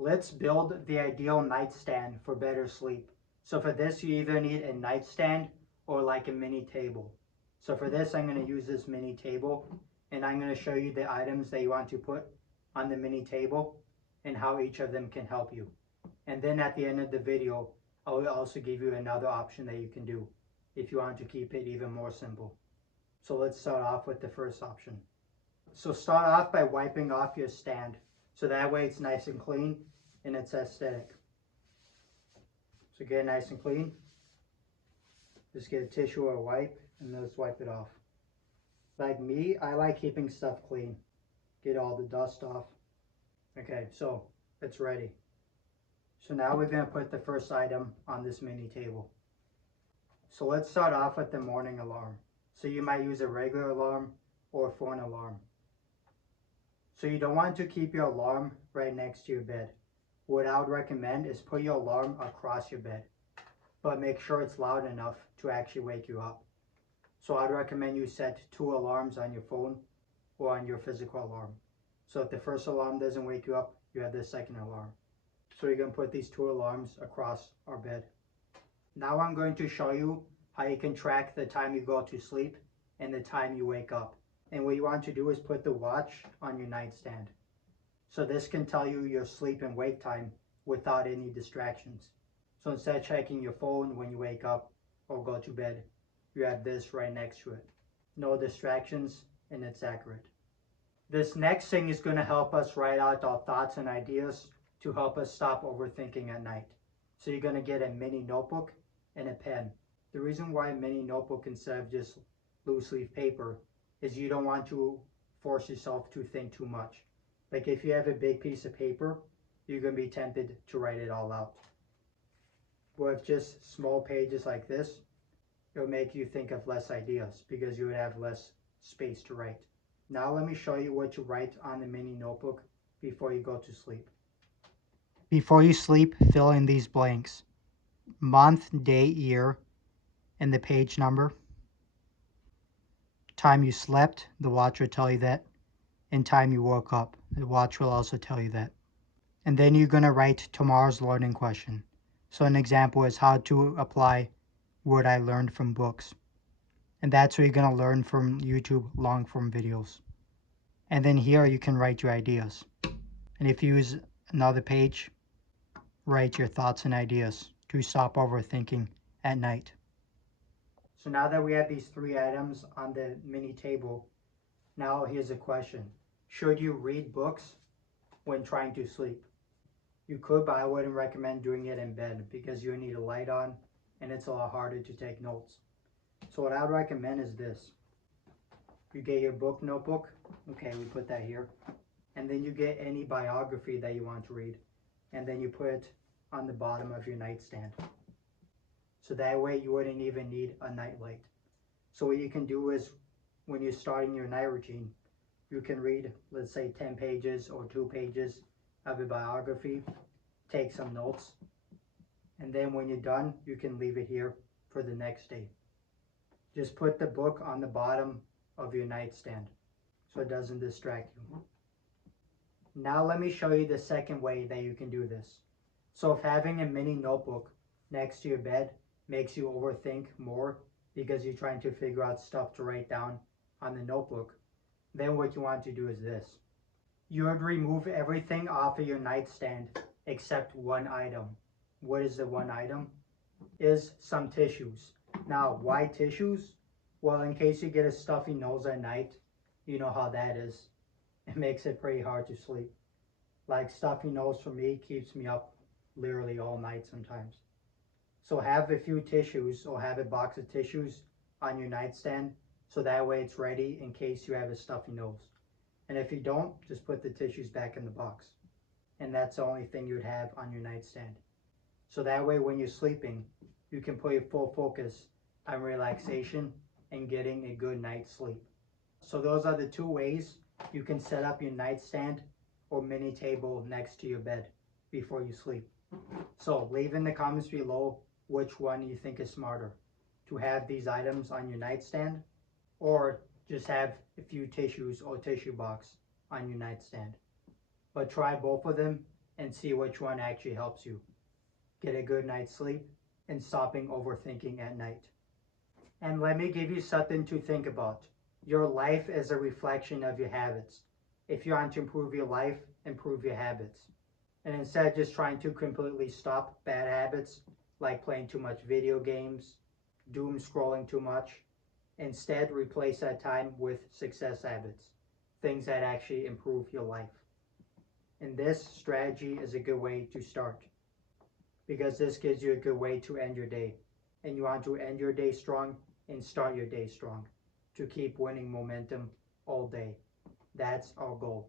Let's build the ideal nightstand for better sleep. So for this, you either need a nightstand or like a mini table. So for this, I'm going to use this mini table, and I'm going to show you the items that you want to put on the mini table and how each of them can help you. And then at the end of the video, I will also give you another option that you can do if you want to keep it even more simple. So let's start off with the first option. So start off by wiping off your stand, so that way it's nice and clean and it's aesthetic. So get it nice and clean. Just get a tissue or a wipe and just wipe it off. Like me, I like keeping stuff clean. Get all the dust off. Okay, so it's ready. So now we're going to put the first item on this mini table. So let's start off with the morning alarm. So you might use a regular alarm or a phone alarm. So you don't want to keep your alarm right next to your bed. What I would recommend is put your alarm across your bed, but make sure it's loud enough to actually wake you up. So I'd recommend you set 2 alarms on your phone or on your physical alarm. So if the first alarm doesn't wake you up, you have the second alarm. So you're going to put these 2 alarms across our bed. Now I'm going to show you how you can track the time you go to sleep and the time you wake up. And what you want to do is put the watch on your nightstand. So this can tell you your sleep and wake time without any distractions. So instead of checking your phone when you wake up or go to bed, you have this right next to it. No distractions, and it's accurate. This next thing is going to help us write out our thoughts and ideas to help us stop overthinking at night. So you're going to get a mini notebook and a pen. The reason why a mini notebook instead of just loose leaf paper is you don't want to force yourself to think too much. Like if you have a big piece of paper, you're going to be tempted to write it all out. With just small pages like this, it'll make you think of less ideas because you would have less space to write. Now let me show you what to write on the mini notebook before you go to sleep. Before you sleep, fill in these blanks: month, day, year, and the page number. Time you slept, the watch will tell you that, and time you woke up, the watch will also tell you that. And then you're going to write tomorrow's learning question. So an example is how to apply what I learned from books. And that's what you're going to learn from YouTube long form videos. And then here you can write your ideas. And if you use another page, write your thoughts and ideas to stop overthinking at night. So now that we have these 3 items on the mini table, now here's a question. Should you read books when trying to sleep? You could, but I wouldn't recommend doing it in bed because you need a light on and it's a lot harder to take notes. So what I would recommend is this. You get your book notebook. Okay, we put that here. And then you get any biography that you want to read. And then you put it on the bottom of your nightstand. So that way you wouldn't even need a nightlight. So what you can do is when you're starting your night routine, you can read, let's say 10 pages or 2 pages of a biography, take some notes, and then when you're done, you can leave it here for the next day. Just put the book on the bottom of your nightstand so it doesn't distract you. Now let me show you the second way that you can do this. So if having a mini notebook next to your bed makes you overthink more because you're trying to figure out stuff to write down on the notebook, then what you want to do is this. You would remove everything off of your nightstand except one item. What is the one item? Is some tissues. Now, why tissues? Well, in case you get a stuffy nose at night, you know how that is. It makes it pretty hard to sleep. Like stuffy nose for me keeps me up literally all night sometimes. So have a few tissues or have a box of tissues on your nightstand so that way it's ready in case you have a stuffy nose. And if you don't, just put the tissues back in the box. And that's the only thing you would have on your nightstand. So that way when you're sleeping, you can put your full focus on relaxation and getting a good night's sleep. So those are the 2 ways you can set up your nightstand or mini table next to your bed before you sleep. So leave in the comments below which one you think is smarter, to have these items on your nightstand or just have a few tissues or tissue box on your nightstand. But try both of them and see which one actually helps you get a good night's sleep and stopping overthinking at night. And let me give you something to think about. Your life is a reflection of your habits. If you want to improve your life, improve your habits. And instead of just trying to completely stop bad habits, like playing too much video games, doom scrolling too much, instead replace that time with success habits, things that actually improve your life. And this strategy is a good way to start because this gives you a good way to end your day. And you want to end your day strong and start your day strong to keep winning momentum all day. That's our goal.